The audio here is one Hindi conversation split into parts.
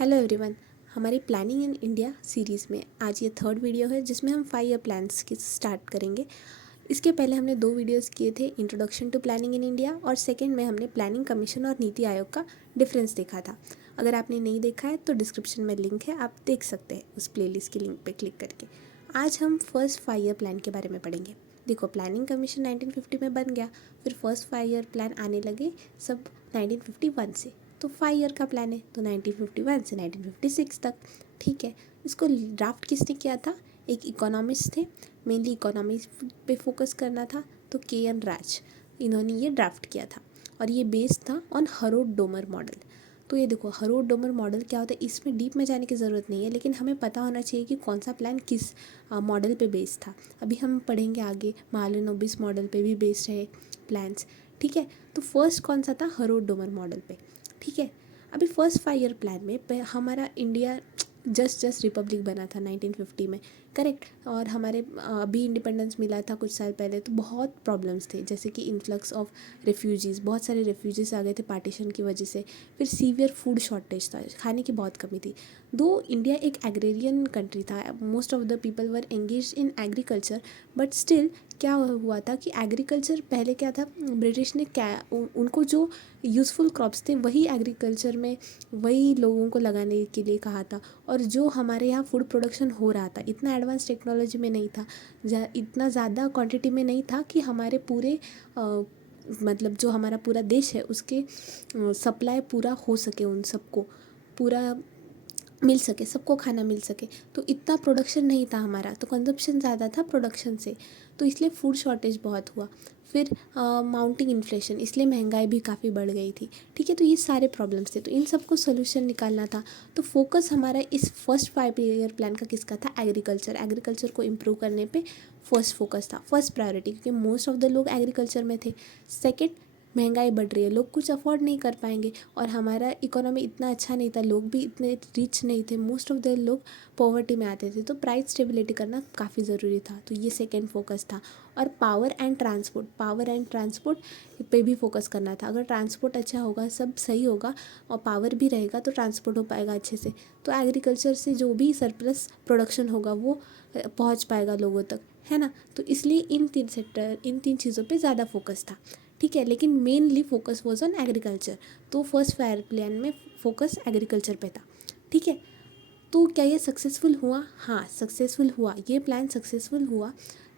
Hello everyone. हमारी प्लानिंग इन इंडिया सीरीज़ में आज ये थर्ड वीडियो है जिसमें हम 5 ईयर प्लान्स की स्टार्ट करेंगे। इसके पहले हमने 2 वीडियोस किए थे, introduction to planning in India और सेकंड में हमने प्लानिंग कमीशन और नीति आयोग का डिफरेंस देखा था। अगर आपने नहीं देखा है तो डिस्क्रिप्शन में लिंक है, आप देख सकते हैं उस प्लेलिस्ट के लिंक पर क्लिक करके। आज हम फर्स्ट 5 ईयर प्लान के बारे में पढ़ेंगे। देखो, प्लानिंग कमीशन 1950 में बन गया, फिर फर्स्ट 5 ईयर प्लान आने लगे सब 1951 से। तो 5 ईयर का प्लान है तो 1951 से 1956 तक। ठीक है, इसको ड्राफ्ट किसने किया था? एक इकोनॉमिस्ट थे, मेनली इकोनॉमी पे फोकस करना था, तो के.एन. राज, इन्होंने ये ड्राफ्ट किया था और ये बेस्ड था ऑन हरोड डोमर मॉडल। तो ये देखो, हरोड डोमर मॉडल क्या होता है, इसमें डीप में जाने की ज़रूरत नहीं है, लेकिन हमें पता होना चाहिए कि कौन सा प्लान किस मॉडल पे बेस्ड था। अभी हम पढ़ेंगे आगे, महालनोबिस मॉडल पे भी बेस्ड है प्लान्स। ठीक है, तो फर्स्ट कौन सा था? हरोड डोमर मॉडल पे। ठीक है, अभी फर्स्ट 5 ईयर प्लान में हमारा इंडिया जस्ट रिपब्लिक बना था 1950 में, करेक्ट। और हमारे अभी इंडिपेंडेंस मिला था कुछ साल पहले, तो बहुत प्रॉब्लम्स थे, जैसे कि इन्फ्लक्स ऑफ रेफ्यूजीज़, बहुत सारे रेफ्यूजीज़ आ गए थे पार्टीशन की वजह से। फिर सीवियर फूड शॉर्टेज था, खाने की बहुत कमी थी। दो इंडिया एक एग्रेरियन कंट्री था, most of the people were engage in agriculture, but still क्या हुआ था कि एग्रीकल्चर पहले क्या था, ब्रिटिश ने क्या उनको जो यूज़फुल क्रॉप्स थे वही एग्रीकल्चर में वही लोगों को लगाने के लिए कहा था। और जो हमारे यहाँ फूड प्रोडक्शन हो रहा था, इतना एडवांस टेक्नोलॉजी में नहीं था, इतना ज़्यादा क्वांटिटी में नहीं था कि हमारे पूरे मतलब जो हमारा पूरा देश है उसके सप्लाई पूरा हो सके, उन सबको पूरा मिल सके, सबको खाना मिल सके। तो इतना प्रोडक्शन नहीं था हमारा, तो कंजप्शन ज़्यादा था प्रोडक्शन से, तो इसलिए फूड शॉर्टेज बहुत हुआ। फिर माउंटिंग इन्फ्लेशन, इसलिए महंगाई भी काफ़ी बढ़ गई थी। ठीक है, तो ये सारे प्रॉब्लम्स थे, तो इन सबको सोल्यूशन निकालना था। तो फोकस हमारा इस फर्स्ट 5 ईयर प्लान का किसका था? एग्रीकल्चर को इम्प्रूव करने पे फर्स्ट फोकस था, फर्स्ट प्रायोरिटी, क्योंकि मोस्ट ऑफ द लोग एग्रीकल्चर में थे। सेकेंड, महंगाई बढ़ रही है, लोग कुछ अफोर्ड नहीं कर पाएंगे, और हमारा इकोनॉमी इतना अच्छा नहीं था, लोग भी इतने रिच नहीं थे, मोस्ट ऑफ द लोग पॉवर्टी में आते थे, तो प्राइस स्टेबिलिटी करना काफ़ी ज़रूरी था। तो ये सेकंड फोकस था। और पावर एंड ट्रांसपोर्ट पे भी फोकस करना था। अगर ट्रांसपोर्ट अच्छा होगा, सब सही होगा और पावर भी रहेगा, तो ट्रांसपोर्ट हो पाएगा अच्छे से, तो एग्रीकल्चर से जो भी सरप्लस प्रोडक्शन होगा वो पहुंच पाएगा लोगों तक, है ना। तो इसलिए इन तीन चीज़ों पे ज़्यादा फोकस था। ठीक है, लेकिन mainly focus was on agriculture, तो फर्स्ट फायर प्लान में फोकस एग्रीकल्चर पे था। ठीक है, तो क्या ये सक्सेसफुल हुआ? हाँ, सक्सेसफुल हुआ, ये प्लान सक्सेसफुल हुआ।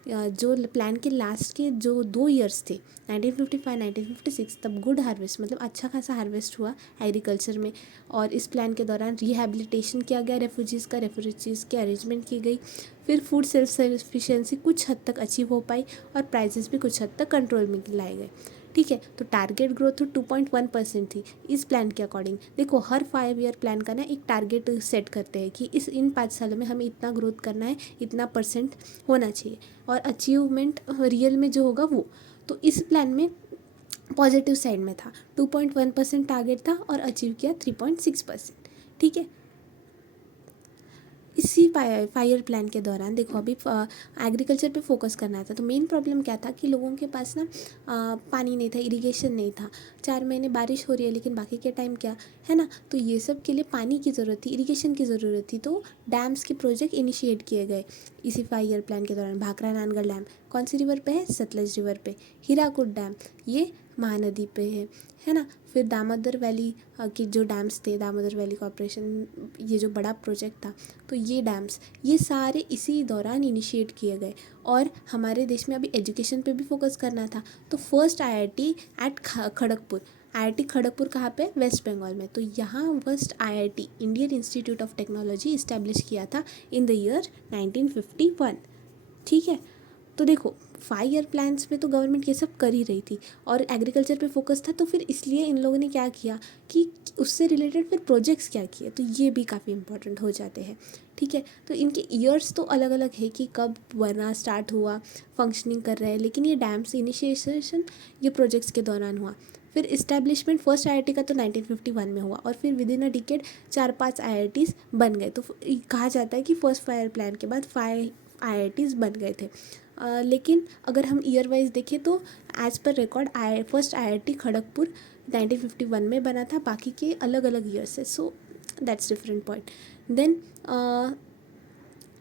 जो प्लान के लास्ट के जो 2 ईयर्स थे, 1955 1956, तब गुड हार्वेस्ट, मतलब अच्छा खासा हार्वेस्ट हुआ एग्रीकल्चर में। और इस प्लान के दौरान रिहैबिलिटेशन किया गया रेफ्यूजीज़ की अरेंजमेंट की गई। फिर फूड सेल्फ सफिशिएंसी कुछ हद तक अचीव हो पाई और प्राइसेस भी कुछ हद तक कंट्रोल में लाए गए। ठीक है, तो टारगेट ग्रोथ 2.1% थी इस प्लान के अकॉर्डिंग। देखो, हर 5 ईयर प्लान का ना एक टारगेट सेट करते हैं कि इन 5 सालों में हमें इतना ग्रोथ करना है, इतना परसेंट होना चाहिए, और अचीवमेंट रियल में जो होगा वो। तो इस प्लान में पॉजिटिव साइड में था, 2.1% टारगेट था और अचीव किया 3.6%। ठीक है, इसी 5 ईयर प्लान के दौरान देखो, अभी एग्रीकल्चर पे फोकस करना था, तो मेन प्रॉब्लम क्या था कि लोगों के पास ना पानी नहीं था, इरिगेशन नहीं था। 4 महीने बारिश हो रही है लेकिन बाकी के टाइम क्या है ना, तो ये सब के लिए पानी की ज़रूरत थी, इरिगेशन की ज़रूरत थी। तो डैम्स के प्रोजेक्ट इनिशिएट किए गए इसी 5 ईयर प्लान के दौरान। भाखरा नानगढ़ डैम कौन सी रिवर पे है? सतलज रिवर पे। हीराकुद डैम ये महानदी पे है ना। फिर दामोदर वैली के जो डैम्स थे, दामोदर वैली कॉर्पोरेशन, ये जो बड़ा प्रोजेक्ट था, तो ये डैम्स ये सारे इसी दौरान इनिशिएट किए गए। और हमारे देश में अभी एजुकेशन पे भी फोकस करना था, तो first IIT at Kharagpur, IIT Kharagpur कहाँ पे? वेस्ट बंगाल में। तो यहाँ first IIT, Indian Institute of Technology, establish किया था इन द ईयर 1951। ठीक है, तो देखो 5 ईयर प्लान्स में तो गवर्नमेंट ये सब कर ही रही थी और एग्रीकल्चर पे फोकस था, तो फिर इसलिए इन लोगों ने क्या किया कि उससे रिलेटेड फिर प्रोजेक्ट्स क्या किए, तो ये भी काफ़ी इंपॉर्टेंट हो जाते हैं। ठीक है, तो इनके ईयर्स तो अलग अलग है कि कब बनना स्टार्ट हुआ, फंक्शनिंग कर रहे हैं, लेकिन ये डैम्स इनिशिएशन ये प्रोजेक्ट्स के दौरान हुआ। फिर इस्टेब्लिशमेंट फर्स्ट आईआईटी का तो 1951 में हुआ, और फिर with in a decade 4-5 IITs बन गए। तो कहा जाता है कि फर्स्ट 5 ईयर प्लान के बाद 5 आईआईटीज़ बन गए थे। लेकिन अगर हम ईयर वाइज देखें तो as per record first IIT Kharagpur 1951 में बना था, बाकी के अलग अलग ईयर्स है। So that's different point. Then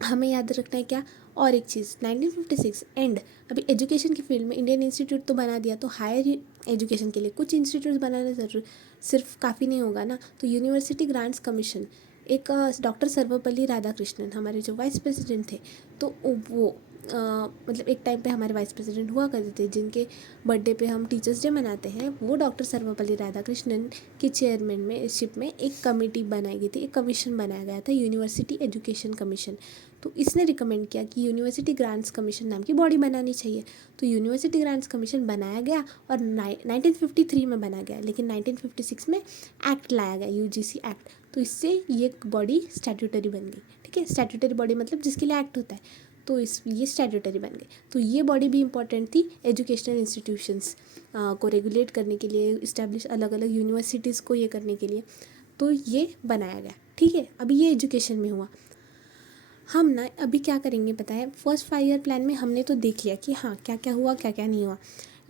हमें याद रखना है क्या, और एक चीज़ 1956 एंड, अभी एजुकेशन की फील्ड में इंडियन इंस्टीट्यूट तो बना दिया, तो हायर एजुकेशन के लिए कुछ इंस्टीट्यूट बनाना ज़रूर सिर्फ काफ़ी नहीं होगा ना। तो यूनिवर्सिटी ग्रांट्स कमीशन, एक डॉक्टर सर्वपल्ली राधाकृष्णन हमारे जो वाइस प्रेसिडेंट थे, तो वो मतलब एक टाइम पे हमारे वाइस प्रेसिडेंट हुआ करते थे, जिनके बर्थडे पे हम टीचर्स डे मनाते हैं, वो डॉक्टर सर्वपल्ली राधाकृष्णन की चेयरमैन में शिप में एक कमेटी बनाई गई थी, एक कमीशन बनाया गया था, यूनिवर्सिटी एजुकेशन कमीशन। तो इसने रिकमेंड किया कि यूनिवर्सिटी ग्रांट्स कमीशन नाम की बॉडी बनानी चाहिए। तो यूनिवर्सिटी ग्रांट्स कमीशन बनाया गया और 1953 में बनाया गया, लेकिन 1956 में एक्ट लाया गया, यूजीसी एक्ट। तो इससे ये बॉडी स्टैट्यूटरी बन गई। ठीक है, स्टैट्यूटरी बॉडी मतलब जिसके लिए एक्ट होता है, तो ये स्टैट्यूटरी बन गई। तो ये बॉडी भी इंपॉर्टेंट थी एजुकेशनल इंस्टीट्यूशंस को रेगुलेट करने के लिए, इस्टेब्लिश अलग अलग यूनिवर्सिटीज़ को ये करने के लिए, तो ये बनाया गया। ठीक है, अभी ये एजुकेशन में हुआ। हम ना अभी क्या करेंगे पता है, फर्स्ट 5 ईयर प्लान में हमने तो देख लिया कि हाँ क्या क्या हुआ क्या क्या नहीं हुआ,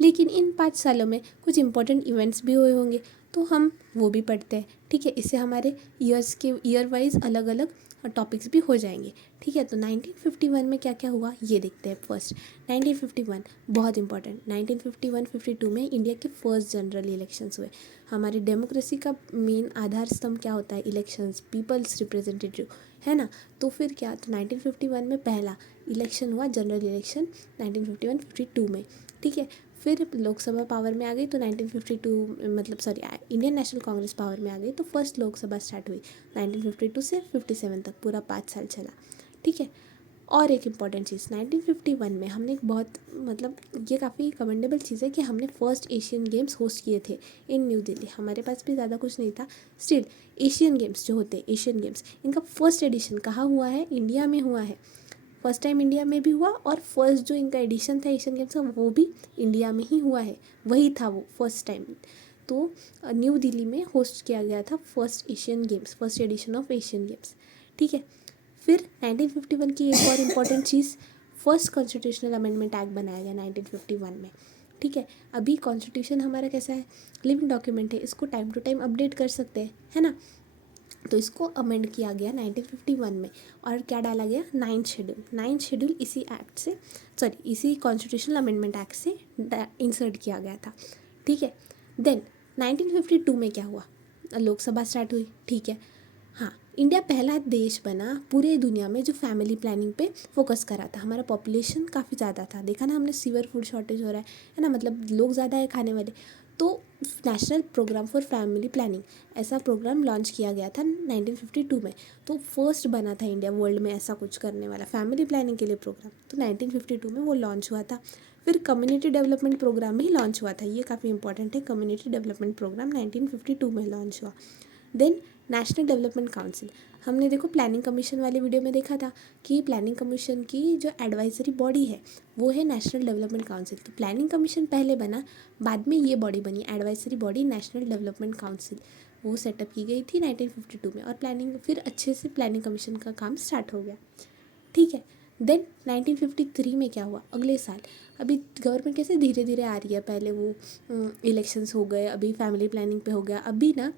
लेकिन इन 5 सालों में कुछ इंपॉर्टेंट इवेंट्स भी हुए होंगे, तो हम वो भी पढ़ते हैं। ठीक है, इससे हमारे ईयर वाइज अलग अलग टॉपिक्स भी हो जाएंगे। ठीक है, तो 1951 में क्या क्या हुआ ये देखते हैं। फर्स्ट 1951 बहुत इंपॉर्टेंट, 1951-52 में इंडिया के फर्स्ट जनरल इलेक्शंस हुए। हमारी डेमोक्रेसी का मेन आधार स्तंभ क्या होता है, इलेक्शंस, पीपल्स रिप्रेजेंटेटिव, है ना। तो फिर क्या, तो 1951 में पहला इलेक्शन हुआ, जनरल इलेक्शन 1951-52 में। ठीक है, फिर लोकसभा पावर में आ गई, तो 1952 मतलब sorry Indian national Congress power में आ गई, तो फर्स्ट लोकसभा स्टार्ट हुई 1952 से 57 तक, पूरा 5 साल चला। ठीक है, और एक इम्पॉर्टेंट चीज़ 1951 में हमने एक बहुत मतलब ये काफ़ी कमेंडेबल चीज़ है कि हमने फर्स्ट एशियन गेम्स होस्ट किए थे इन न्यू दिल्ली। हमारे पास भी ज़्यादा कुछ नहीं था, स्टिल एशियन गेम्स जो होते हैं, एशियन गेम्स, इनका फर्स्ट एडिशन कहाँ हुआ है, इंडिया में हुआ है। फर्स्ट टाइम इंडिया में भी हुआ, और फर्स्ट जो इनका एडिशन था एशियन गेम्स का वो भी इंडिया में ही हुआ है, वही था वो फर्स्ट टाइम। तो न्यू दिल्ली में होस्ट किया गया था first Asian games, first edition of Asian games. ठीक है, फिर 1951 की एक और इम्पॉर्टेंट चीज़, फर्स्ट कॉन्स्टिट्यूशनल अमेंडमेंट एक्ट बनाया गया 1951 में। ठीक है, अभी कॉन्स्टिट्यूशन हमारा कैसा है, लिविंग डॉक्यूमेंट है, इसको टाइम टू टाइम अपडेट कर सकते हैं, है ना। तो इसको अमेंड किया गया 1951 में, और क्या डाला गया, 9th शेड्यूल इसी एक्ट से, सॉरी इसी कॉन्स्टिट्यूशनल अमेंडमेंट एक्ट से इंसर्ट किया गया था। ठीक है, देन 1952 में क्या हुआ, लोकसभा स्टार्ट हुई। ठीक है, हाँ, इंडिया पहला देश बना पूरे दुनिया में जो फैमिली प्लानिंग पे फोकस करा था। हमारा पॉपुलेशन काफ़ी ज़्यादा था, देखा ना हमने, सीवर फूड शॉर्टेज हो रहा है ना, मतलब लोग ज़्यादा है खाने वाले, तो national programme for family planning ऐसा प्रोग्राम लॉन्च किया गया था 1952 में। तो फर्स्ट बना था इंडिया वर्ल्ड में ऐसा कुछ करने वाला फैमिली प्लानिंग के लिए प्रोग्राम, तो 1952 में वो लॉन्च हुआ था। फिर कम्युनिटी डेवलपमेंट प्रोग्राम भी लॉन्च हुआ था, ये काफ़ी इंपॉर्टेंट है, कम्युनिटी डेवलपमेंट प्रोग्राम 1952 में लॉन्च हुआ। देन नेशनल डेवलपमेंट काउंसिल, हमने देखो प्लानिंग कमीशन वाले वीडियो में देखा था कि प्लानिंग कमीशन की जो एडवाइजरी बॉडी है वो है नेशनल डेवलपमेंट काउंसिल। तो प्लानिंग कमीशन पहले बना, बाद में ये बॉडी बनी advisory body national development council, वो सेटअप की गई थी 1952 में, और प्लानिंग फिर अच्छे से प्लानिंग कमीशन का काम स्टार्ट हो गया। ठीक है, देन 1953 में क्या हुआ, अगले साल, अभी गवर्नमेंट कैसे धीरे धीरे आ रही है, पहले वो इलेक्शंस हो गए, अभी फैमिली प्लानिंग पे हो गया, अभी ना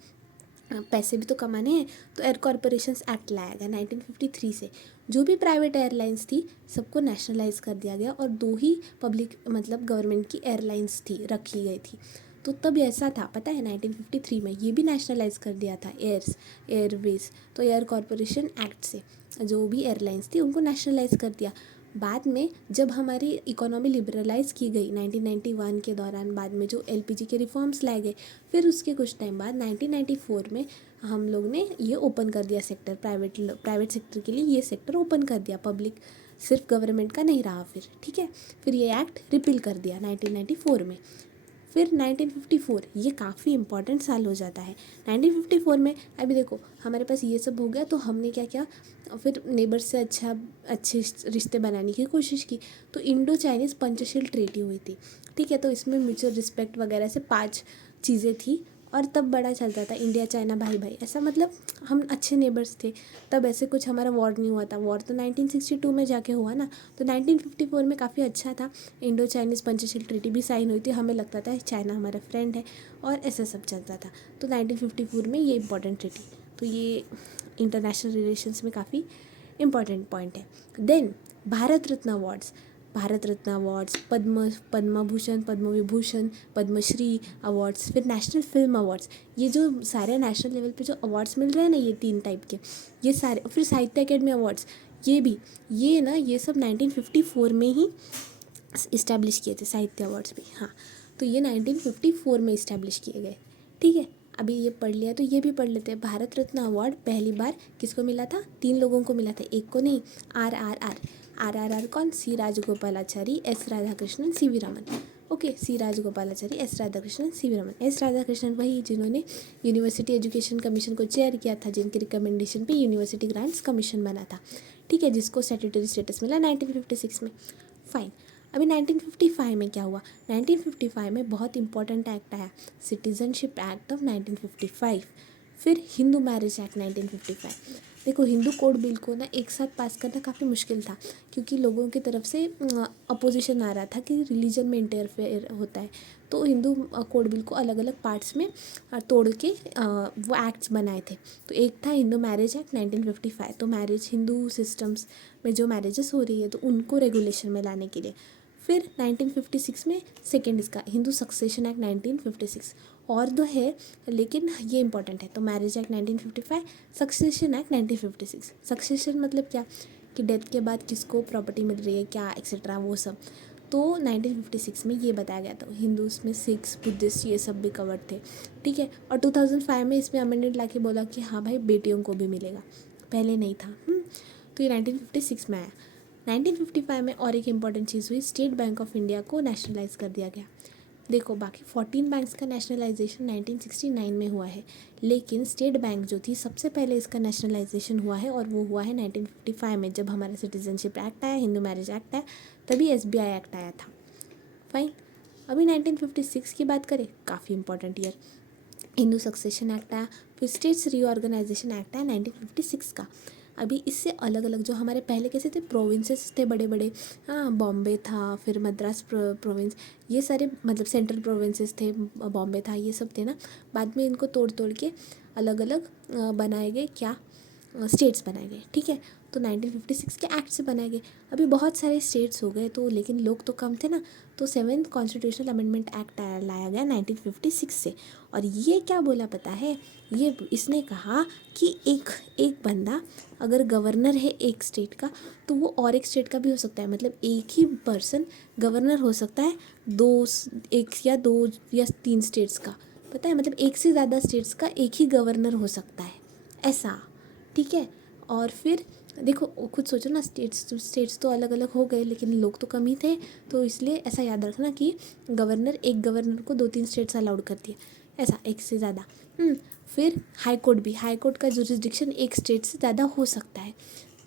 पैसे भी तो कमाने हैं, तो एयर कॉरपोरेशंस एक्ट लाया गया 1953 से। जो भी प्राइवेट एयरलाइंस थी सबको नेशनलाइज कर दिया गया, और 2 ही पब्लिक मतलब गवर्नमेंट की एयरलाइंस थी रखी गई थी। तो तब ऐसा था पता है 1953 में ये भी नेशनलाइज कर दिया था एयरवेज, तो एयर कॉरपोरेशन एक्ट से जो भी एयरलाइंस थी उनको नेशनलाइज कर दिया। बाद में जब हमारी इकोनॉमी लिबरलाइज की गई 1991 के दौरान, बाद में जो एलपीजी के रिफॉर्म्स लाए गए, फिर उसके कुछ टाइम बाद 1994 में हम लोग ने ये ओपन कर दिया सेक्टर, प्राइवेट सेक्टर के लिए ये सेक्टर ओपन कर दिया, पब्लिक सिर्फ गवर्नमेंट का नहीं रहा फिर। ठीक है, फिर ये एक्ट रिपील कर दिया 1994 में। फिर 1954, ये काफ़ी इंपॉर्टेंट साल हो जाता है 1954 में। अभी देखो हमारे पास ये सब हो गया, तो हमने क्या किया, फिर नेबर्स से अच्छे रिश्ते बनाने की कोशिश की, तो इंडो चाइनीज़ पंचशील ट्रीटी हुई थी। ठीक है, तो इसमें म्यूचुअल रिस्पेक्ट वगैरह से 5 चीज़ें थी, और तब बड़ा चलता था इंडिया चाइना भाई भाई ऐसा, मतलब हम अच्छे नेबर्स थे। तब ऐसे कुछ हमारा वॉर नहीं हुआ था, वॉर तो 1962 में जाके हुआ ना, तो 1954 में काफ़ी अच्छा था, इंडो चाइनीज़ पंचशील ट्रीटी भी साइन हुई थी, हमें लगता था चाइना हमारा फ्रेंड है, और ऐसा सब चलता था। तो 1954 में ये इंपॉर्टेंट ट्रीटी तो ये इंटरनेशनल रिलेशंस में काफ़ी इम्पॉर्टेंट पॉइंट है। Then Bharat Ratna awards, Padma Bhushan, Padma Vibhushan, Padmashri awards, फिर नेशनल फिल्म अवार्ड्स, ये जो सारे नेशनल लेवल पे जो अवार्ड्स मिल रहे हैं ना, ये 3 टाइप के, ये सारे, फिर साहित्य अकेडमी अवार्ड्स, ये भी, ये ना, ये सब 1954 में ही इस्टेब्लिश किए थे, साहित्य अवार्ड्स भी। हाँ, तो ये 1954 में इस्टेब्लिश किए गए। ठीक है, अभी ये पढ़ लिया तो ये भी पढ़ लेते हैं। भारत रत्न अवार्ड पहली बार किसको मिला था? 3 लोगों को मिला था, एक को नहीं। आर कौन? C Rajagopalachari, S Radhakrishnan, C V Raman. Okay, C Rajagopalachari, S Radhakrishnan, C V Raman. S Radhakrishnan वही जिन्होंने यूनिवर्सिटी एजुकेशन कमीशन को चेयर किया था, जिनके रिकमेंडेशन पे यूनिवर्सिटी ग्रांट्स कमीशन बना था। ठीक है, जिसको स्टैट्यूटरी स्टेटस मिला 1956 में। फाइन। अभी 1955 में क्या हुआ? 1955 में बहुत इंपॉर्टेंट एक्ट आया, सिटीजनशिप एक्ट ऑफ 1955। फिर हिंदू मैरिज एक्ट 1955। देखो, हिंदू कोड बिल को ना एक साथ पास करना काफ़ी मुश्किल था, क्योंकि लोगों की तरफ से अपोजिशन आ रहा था कि रिलीजन में इंटरफेयर होता है। तो हिंदू कोड बिल को अलग अलग पार्ट्स में तोड़ के वो एक्ट्स बनाए थे। तो एक था हिंदू मैरिज एक्ट 1955, तो मैरिज, हिंदू सिस्टम्स में जो मैरिजेस हो रही है तो उनको रेगुलेशन में लाने के लिए। फिर 1956 में सेकेंड इसका हिंदू सक्सेशन एक्ट 1956, और दो है लेकिन ये इंपॉर्टेंट है। तो marriage act 1955, succession act 1956। Succession मतलब क्या? कि डेथ के बाद किसको प्रॉपर्टी मिल रही है, क्या एक्सेट्रा, वो सब। तो 1956 में ये बताया गया था। हिंदूज में सिख्स, बुद्धिस्ट, ये सब भी कवर्ड थे। ठीक है, और 2005 में इसमें अमेंडमेंट ला के बोला कि हाँ भाई, बेटियों को भी मिलेगा, पहले नहीं था। तो ये 1956 में आया। 1955 में और एक इम्पॉर्टेंट चीज़ हुई, स्टेट बैंक ऑफ इंडिया को नेशनलाइज कर दिया गया। देखो, बाकी 14 बैंक्स का नेशनलाइजेशन 1969 में हुआ है, लेकिन स्टेट बैंक जो थी सबसे पहले इसका नेशनलाइजेशन हुआ है, और वो हुआ है 1955 में, जब हमारा सिटीजनशिप एक्ट आया, हिंदू मैरिज एक्ट आया, तभी SBI एक्ट आया था। फाइन। अभी 1956 की बात करें, काफ़ी important year, Hindu succession act आया, फिर स्टेट्स रीऑर्गेनाइजेशन एक्ट आया 1956 का। अभी इससे अलग अलग जो हमारे पहले कैसे थे, प्रोविंसेस थे बड़े बड़े, हाँ, बॉम्बे था, फिर मद्रास प्रोविंस, ये सारे मतलब सेंट्रल प्रोविंसेस थे, बॉम्बे था, ये सब थे ना। बाद में इनको तोड़ तोड़ के अलग अलग बनाए गए, क्या, स्टेट्स बनाए गए। ठीक है, तो 1956 के एक्ट से बनाए गए। अभी बहुत सारे स्टेट्स हो गए, तो लेकिन लोग तो कम थे ना, तो 7th कॉन्स्टिट्यूशनल अमेंडमेंट एक्ट लाया गया 1956 से। और ये क्या बोला पता है? ये इसने कहा कि एक बंदा अगर गवर्नर है एक स्टेट का, तो वो और एक स्टेट का भी हो सकता है। मतलब एक ही पर्सन गवर्नर हो सकता है एक या दो या 3 स्टेट्स का, पता है? मतलब एक से ज़्यादा स्टेट्स का एक ही गवर्नर हो सकता है, ऐसा। ठीक है, और फिर देखो, खुद सोचो ना, स्टेट्स तो अलग अलग हो गए, लेकिन लोग तो कम ही थे, तो इसलिए ऐसा याद रखना कि एक गवर्नर को 2-3 स्टेट्स अलाउड कर दिए, ऐसा, एक से ज़्यादा। फिर हाई कोर्ट का जुरिस्डिक्शन एक स्टेट से ज़्यादा हो सकता है।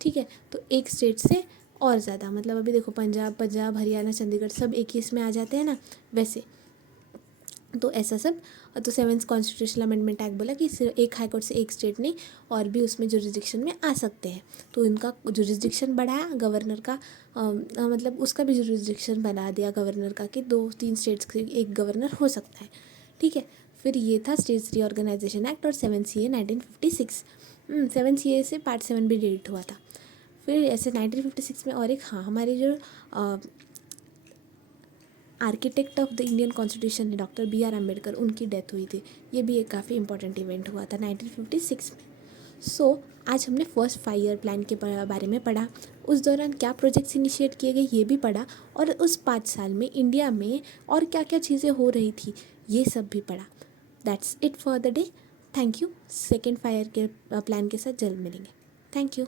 ठीक है, तो एक स्टेट से और ज़्यादा, मतलब अभी देखो, पंजाब, हरियाणा, चंडीगढ़ सब एक ही इसमें आ जाते हैं ना, वैसे। तो ऐसा सब। तो 7th कॉन्स्टिट्यूशनल अमेंडमेंट एक्ट बोला कि सिर्फ एक हाई कोर्ट से एक स्टेट नहीं, और भी उसमें जुरिस्डिक्शन में आ सकते हैं। तो इनका जुरिस्डिक्शन बढ़ाया, गवर्नर का मतलब उसका भी जुरिस्डिक्शन बना दिया गवर्नर का, कि 2-3 स्टेट्स के एक गवर्नर हो सकता है। ठीक है, फिर ये था स्टेट्स रीऑर्गेनाइजेशन एक्ट और 7th CA 1956। 7th CA से पार्ट 7 भी डिलीट हुआ था। फिर ऐसे 1956 में और एक, हाँ, हमारे जो architect of the Indian constitution है डॉक्टर BR अम्बेडकर, उनकी डेथ हुई थी। ये भी एक काफ़ी इंपॉर्टेंट इवेंट हुआ था 1956 में। सो आज हमने फर्स्ट 5 ईयर प्लान के बारे में पढ़ा, उस दौरान क्या प्रोजेक्ट्स इनिशिएट किए गए ये भी पढ़ा, और उस 5 साल में इंडिया में और क्या क्या चीज़ें हो रही थी ये सब भी पढ़ा। That's it for the day. Thank you. Second 5 year के प्लान के साथ जल्द मिलेंगे। Thank you.